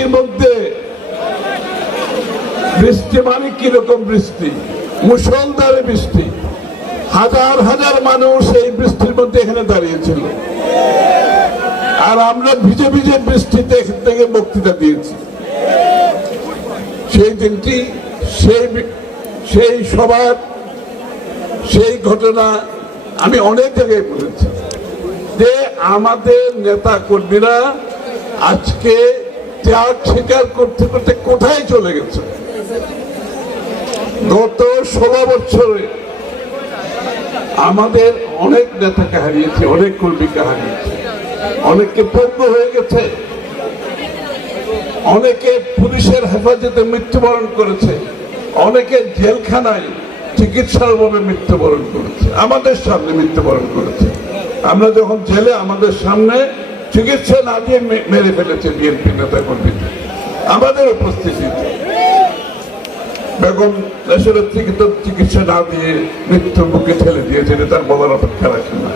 এর মধ্যে বৃষ্টি মানে কীরকম বৃষ্টি? মুসলধারে বৃষ্টি। হাজার হাজার মানুষ এই বৃষ্টির মধ্যে এখানে দাঁড়িয়েছিল আর আমরা ভিজে ভিজে বৃষ্টিতে এখান থেকে বক্তৃতা দিয়েছি। সেই দিনটি, সেই সেই সবার, সেই ঘটনা আমি অনেক জায়গায় বলেছি যে আমাদের নেতা কর্মীরা আজকে ত্যাগ স্বীকার করতে করতে কোথায় চলে গেছে? গত ষোলো বছরে আমাদের অনেক নেতাকে হারিয়েছে, অনেক কর্মীকে হারিয়েছে। অনেককে পঙ্গু হয়ে গেছে। অনেকে পুলিশের হেফাজতে মৃত্যুবরণ করেছে। অনেকে জেলখানায় চিকিৎসার অভাবে মৃত্যুবরণ করেছে। আমাদের সামনে মৃত্যুবরণ করেছে। আমরা যখন জেলে আমাদের সামনে চিকিৎসা না দিয়ে মেরে ফেলেছে বিএনপি নেতা কর্মীদের আমাদের উপস্থিতিতে বেগম দেশের চিকিৎসা না দিয়ে মৃত্যুর মুখে ঠেলে দিয়েছে তার বলার অপেক্ষা রাখে না।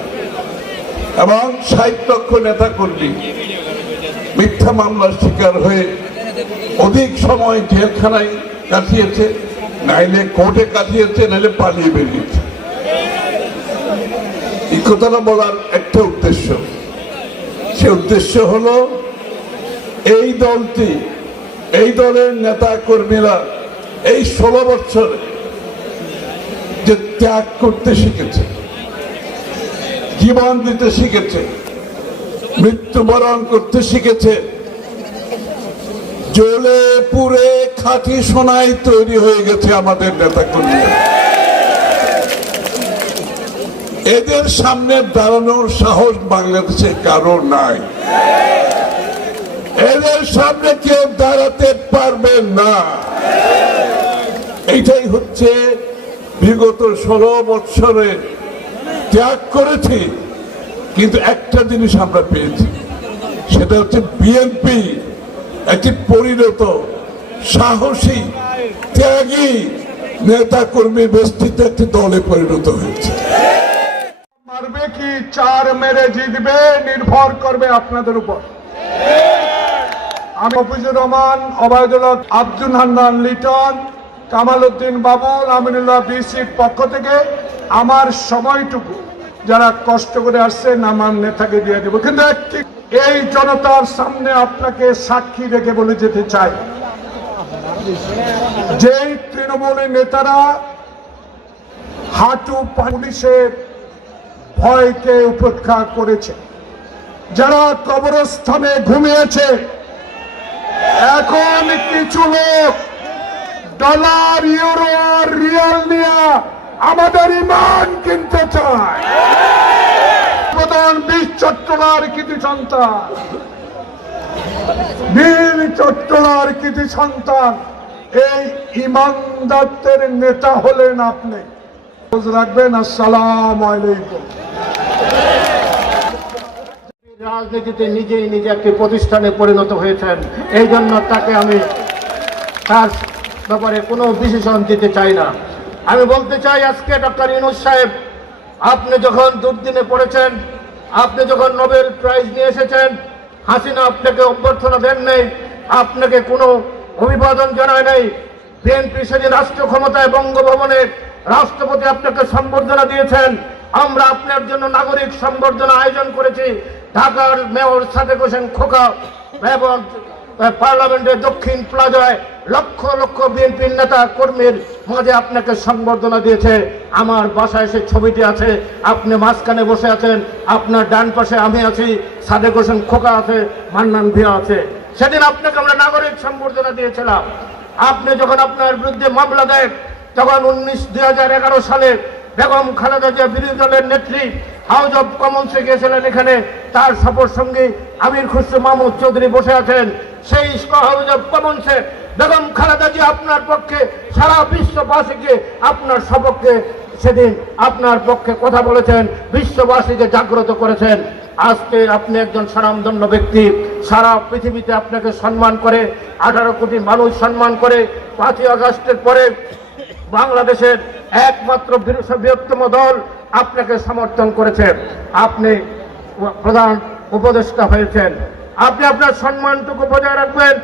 এবং ষাট লক্ষ নেতা কর্মী মিথ্যা মামলার শিকার হয়ে অধিক সময় জেলখানায় কাটিয়েছে, নাইলে কোর্টে কাটিয়েছে, নাইলে পালিয়ে বেরিয়েছে। এই কথাটা বলার একটা উদ্দেশ্য। সে উদ্দেশ্য হলো এই দলটি, এই দলের নেতা কর্মীরা এই ষোলো বছরে যে ত্যাগ করতে শিখেছে, জীবন দিতে শিখেছে, মৃত্যুবরণ করতে শিখেছে, জ্বলে পুড়ে খাঁটি সোনায় তৈরি হয়ে গেছে আমাদের নেতা কর্মীরা এদের সামনে দাঁড়ানোর সাহস বাংলাদেশে কারও নাই। এদের সামনে কেউ দাঁড়াতে পারবে না। এইটাই হচ্ছে বিগত ষোলো বৎসরে ত্যাগ করেছি, কিন্তু একটা জিনিস আমরা পেয়েছি, সেটা হচ্ছে বিএনপি একটি পরিণত, সাহসী, ত্যাগী নেতা কর্মী বেষ্টিত একটি দলে পরিণত হয়েছে। মারবে কি? চার মেরে জিতবে, নির্ভর করবে আপনাদের উপর। আমি মফিজুর রহমান, অবায়দুল্লাহ আব্দুল হান্নান লিটন কামাল উদ্দিন বাবুল আমিনুল্লাহ বিসির পক্ষ থেকে আমার সময়টুকু যারা কষ্ট করে আসছেন আমার নেতাকে দিয়ে দেবো। কিন্তু একটি এই জনতার সামনে আপনাকে সাক্ষী রেখে বলে যেতে চাই। যেই তৃণমূলের নেতারা হাঁটু পুলিশের ভয়কে উপেক্ষা করেছে। যারা কবরস্থানে ঘুমিয়েছে, এখন কিছু লোক ডলার, ইউরো আর রিয়াল নিয়ে আমাদের ইমান কিনতে চায়। প্রধান বিশ চট্টলার কৃতি সন্তান। বীর চট্টলার কৃতি সন্তান, এই ইমানদারদের নেতা হলেন আপনি। রাখবেন, আসসালাম আলাইকুম। রাজনীতিতে নিজেই নিজে একটি প্রতিষ্ঠানে পরিণত হয়েছেন। এই জন্য তাকে আমি তার ব্যাপারে কোনো বিশেষণ দিতে চাই না। আমি বলতে চাই আজকে ডক্টর ইনুস সাহেব, আপনি যখন দুর্দিনে পড়েছেন, আপনি যখন নোবেল প্রাইজ নিয়ে এসেছেন, হাসিনা আপনাকে অভ্যর্থনা দেন নেই, আপনাকে কোনো অভিবাদন জানায় নাই। বিএনপি সেদিন রাষ্ট্র ক্ষমতায় বঙ্গভবনে রাষ্ট্রপতি আপনাকে সম্বর্ধনা দিয়েছেন। আমরা আপনার জন্য নাগরিক সম্বর্ধনা আয়োজন করেছি। ঢাকার মেয়র সাদেক হোসেন খোকা এবং পার্লামেন্টের দক্ষিণ প্লাজায় লক্ষ লক্ষ বিএনপির নেতা কর্মীর মাঝে আপনাকে সংবর্ধনা দিয়েছে। আমার বাসায় সে ছবিটি আছে, আপনি মাঝখানে বসে আছেন, আপনার ডান পাশে আমি আছি, সাদেক হোসেন খোকা আছে, মান্নান ভিয়া আছে। সেদিন আপনাকে আমরা নাগরিক সম্বর্ধনা দিয়েছিলাম। আপনি যখন আপনার বিরুদ্ধে মামলা দেন, তখন উনিশ দুই সালে বেগম খালেদা জিয়া বিরোধী দলের নেত্রী হাউস অব কমন্সে গিয়েছিলেন এখানে। তার সফর সঙ্গী আমির খুসরু মাহমুদ চৌধুরী বসে আছেন। সেই হাউস অব কমন্সে বেগম খালেদা জিয়া আপনার পক্ষে, সারা বিশ্ববাসীকে আপনার সপক্ষে সেদিন আপনার পক্ষে কথা বলেছেন, বিশ্ববাসীকে জাগ্রত করেছেন। আজকে আপনি একজন স্বনামধন্য ব্যক্তি, সারা পৃথিবীতে আপনাকে সম্মান করে, আঠারো কোটি মানুষ সম্মান করে, পাঁচই আগস্টের পরে বাংলাদেশের একমাত্র বৃহত্তম দল আপনাকে সমর্থন করেছে। আপনি প্রধান উপদেষ্টা হয়েছেন। আপনি আপনার সম্মানটুকু বজায় রাখবেন।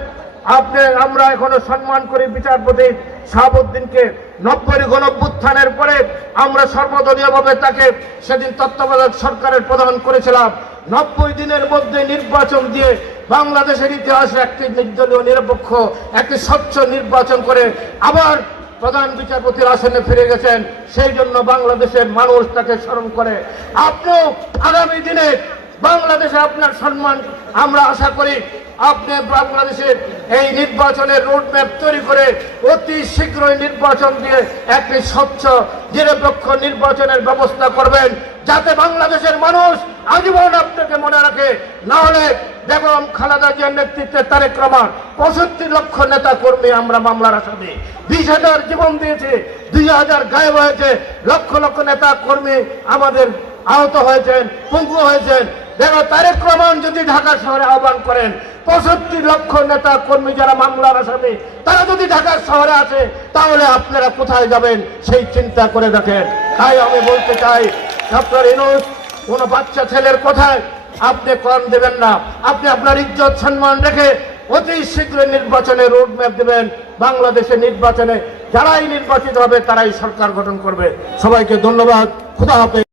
আপনি, আমরা এখনও সম্মান করি বিচারপতি শাহাবুদ্দিনকে নব্বই গণভ্যুত্থানের পরে আমরা সর্বদলীয়ভাবে তাকে সেদিন তত্ত্বাবধায়ক সরকারের প্রদান করেছিলাম। নব্বই দিনের মধ্যে নির্বাচন দিয়ে বাংলাদেশের ইতিহাসে একটি নির্দলীয় নিরপেক্ষ, একটি স্বচ্ছ নির্বাচন করে আবার প্রধান বিচারপতির আসনে ফিরে গেছেন, সেই জন্য বাংলাদেশের মানুষ তাকে স্মরণ করে। আপনিও আগামী দিনে বাংলাদেশে আপনার সম্মান আমরা আশা করি। আপনি বাংলাদেশের এই নির্বাচনের রোডম্যাপ তৈরি করে অতি শীঘ্রই নির্বাচন দিয়ে একটি স্বচ্ছ, নিরপেক্ষ নির্বাচনের ব্যবস্থা করবেন, যাতে বাংলাদেশের মানুষ আজীবন আপনাকে মনে রাখে। না হলে বেগম খালেদা জিয়ার নেতৃত্বে তারেক রহমান পঁয়ষট্টি লক্ষ নেতা কর্মী আমরা মামলার আসামি। বিশ হাজার জীবন দিয়েছে, দুই হাজার গায়েব হয়েছে, লক্ষ লক্ষ নেতা কর্মী আমাদের আহত হয়েছেন, পঙ্গু হয়েছেন। দেখো, তারেক রহমান যদি ঢাকা শহরে আহ্বান করেন, পঁয়ষট্টি লক্ষ নেতা কর্মী যারা মামলার আসামি, তারা যদি ঢাকার শহরে আসে, তাহলে আপনারা কোথায় যাবেন? সেই চিন্তা করে দেখেন। তাই আমি বলতে চাই, ডক্টর ইনুস, কোন বাচ্চা ছেলের কথায় আপনি কম দেবেন না। আপনি আপনার ইজ্জত সম্মান রেখে অতি শীঘ্র নির্বাচনে রোডম্যাপ দেবেন। বাংলাদেশে নির্বাচনে যারাই নির্বাচিত হবে, তারাই সরকার গঠন করবে। সবাইকে ধন্যবাদ। খুদা হাফেজ।